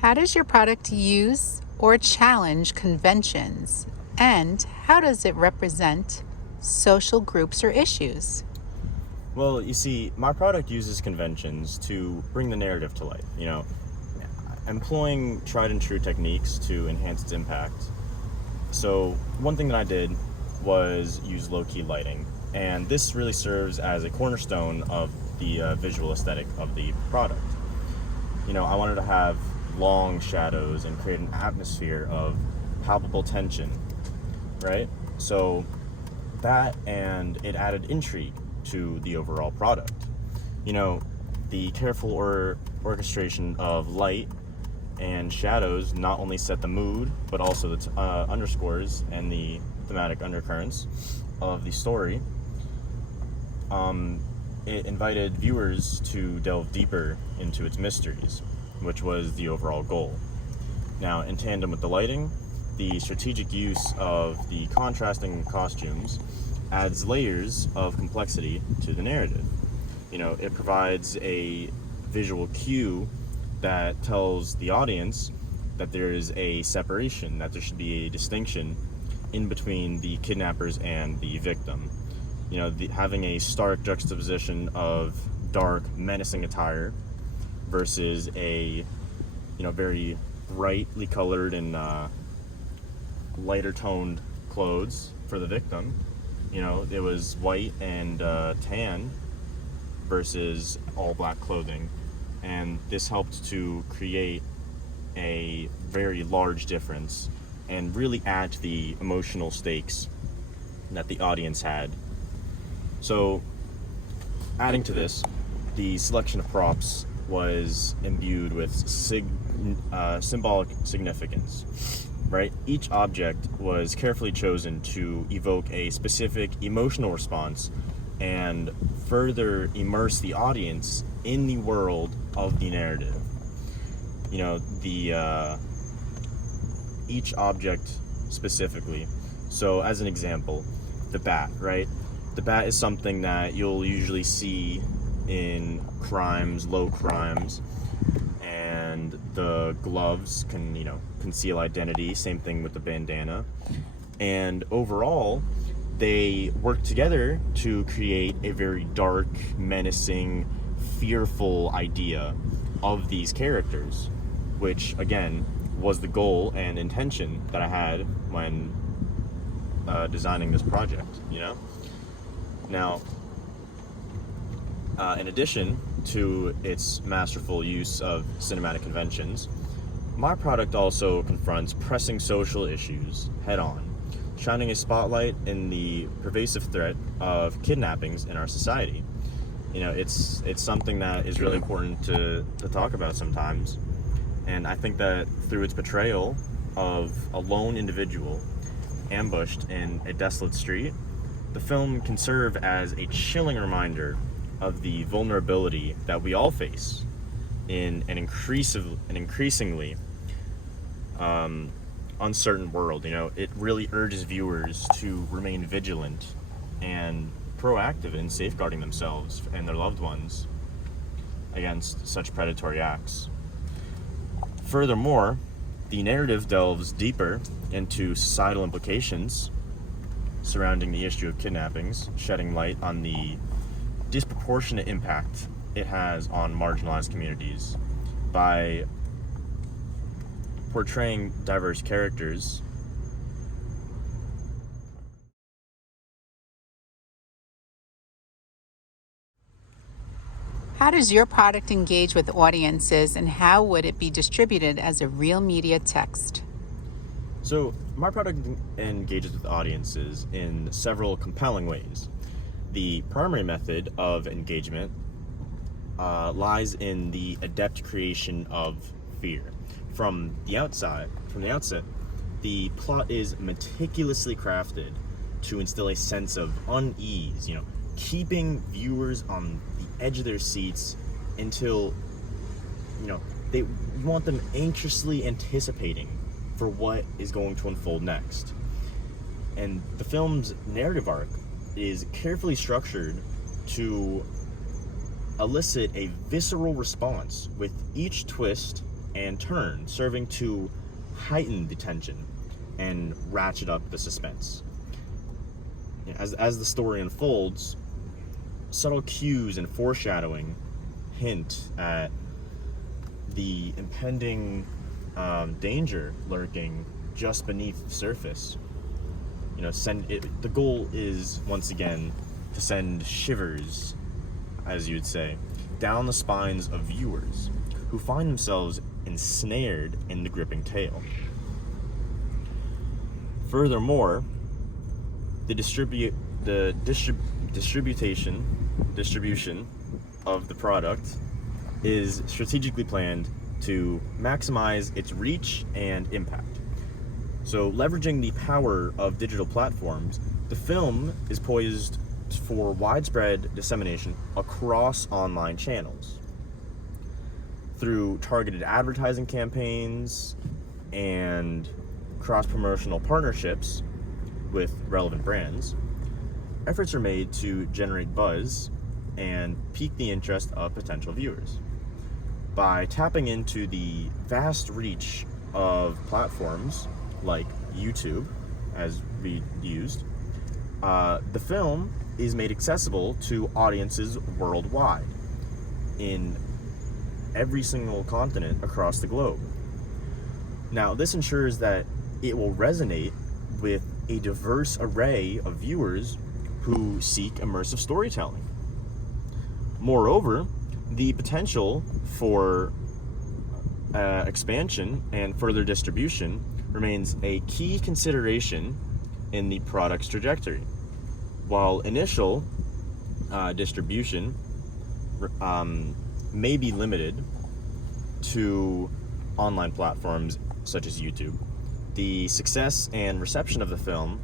How does your product use or challenge conventions? And how does it represent social groups or issues? Well, you see, my product uses conventions to bring the narrative to life, employing tried and true techniques to enhance its impact. So, one thing that I did was use low-key lighting, and this really serves as a cornerstone of the visual aesthetic of the product. I wanted to have long shadows and create an atmosphere of palpable tension, right? So, that and it added intrigue to the overall product. The careful orchestration of light and shadows not only set the mood, but also the underscores and the thematic undercurrents of the story. It invited viewers to delve deeper into its mysteries, which was the overall goal. Now, in tandem with the lighting, the strategic use of the contrasting costumes adds layers of complexity to the narrative. It provides a visual cue that tells the audience that there is a separation, that there should be a distinction in between the kidnappers and the victim. Having a stark juxtaposition of dark, menacing attire versus a, very brightly colored and lighter toned clothes for the victim. It was white and tan versus all black clothing. And this helped to create a very large difference and really add to the emotional stakes that the audience had. So, adding to this, the selection of props was imbued with symbolic significance, right? Each object was carefully chosen to evoke a specific emotional response and further immerse the audience in the world of the narrative. Each object specifically. So, as an example, the bat, right? The bat is something that you'll usually see in low crimes, and the gloves can, conceal identity. Same thing with the bandana. And overall, they work together to create a very dark, menacing, fearful idea of these characters, which again was the goal and intention that I had when designing this project. Now, in addition to its masterful use of cinematic conventions, my product also confronts pressing social issues head on, shining a spotlight in the pervasive threat of kidnappings in our society. It's something that is really important to talk about sometimes. And I think that through its portrayal of a lone individual ambushed in a desolate street, the film can serve as a chilling reminder of the vulnerability that we all face in an increasingly uncertain world. It really urges viewers to remain vigilant and proactive in safeguarding themselves and their loved ones against such predatory acts. Furthermore, the narrative delves deeper into societal implications surrounding the issue of kidnappings, shedding light on the disproportionate impact it has on marginalized communities by portraying diverse characters. How does your product engage with audiences, and how would it be distributed as a real media text? So, my product engages with audiences in several compelling ways. The primary method of engagement lies in the adept creation of fear. From the outset, the plot is meticulously crafted to instill a sense of unease, keeping viewers on the edge of their seats until, you want them anxiously anticipating for what is going to unfold next. And the film's narrative arc is carefully structured to elicit a visceral response with each twist and turn, serving to heighten the tension and ratchet up the suspense. As the story unfolds, subtle cues and foreshadowing hint at the impending danger lurking just beneath the surface. The goal is, once again, to send shivers, as you'd say, down the spines of viewers who find themselves ensnared in the gripping tale. Furthermore, the distribution of the product is strategically planned to maximize its reach and impact. So, leveraging the power of digital platforms, the film is poised for widespread dissemination across online channels. Through targeted advertising campaigns and cross-promotional partnerships with relevant brands, efforts are made to generate buzz and pique the interest of potential viewers. By tapping into the vast reach of platforms like YouTube, as we used, the film is made accessible to audiences worldwide in every single continent across the globe. Now, this ensures that it will resonate with a diverse array of viewers who seek immersive storytelling. Moreover, the potential for expansion and further distribution remains a key consideration in the product's trajectory. While initial distribution may be limited to online platforms such as YouTube, the success and reception of the film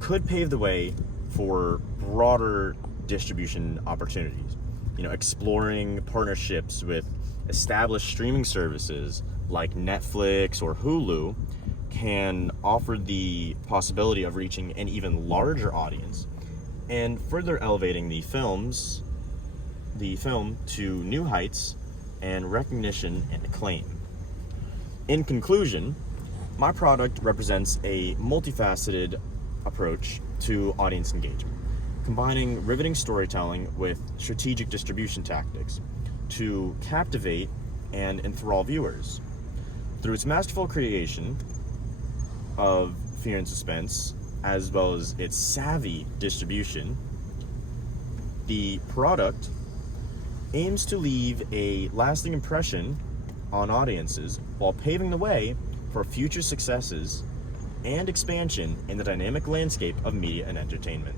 could pave the way for broader distribution opportunities. Exploring partnerships with established streaming services like Netflix or Hulu can offer the possibility of reaching an even larger audience and further elevating the film to new heights and recognition and acclaim. In conclusion, my product represents a multifaceted approach to audience engagement, combining riveting storytelling with strategic distribution tactics to captivate and enthrall viewers. Through its masterful creation of fear and suspense, as well as its savvy distribution, the product aims to leave a lasting impression on audiences while paving the way for future successes and expansion in the dynamic landscape of media and entertainment.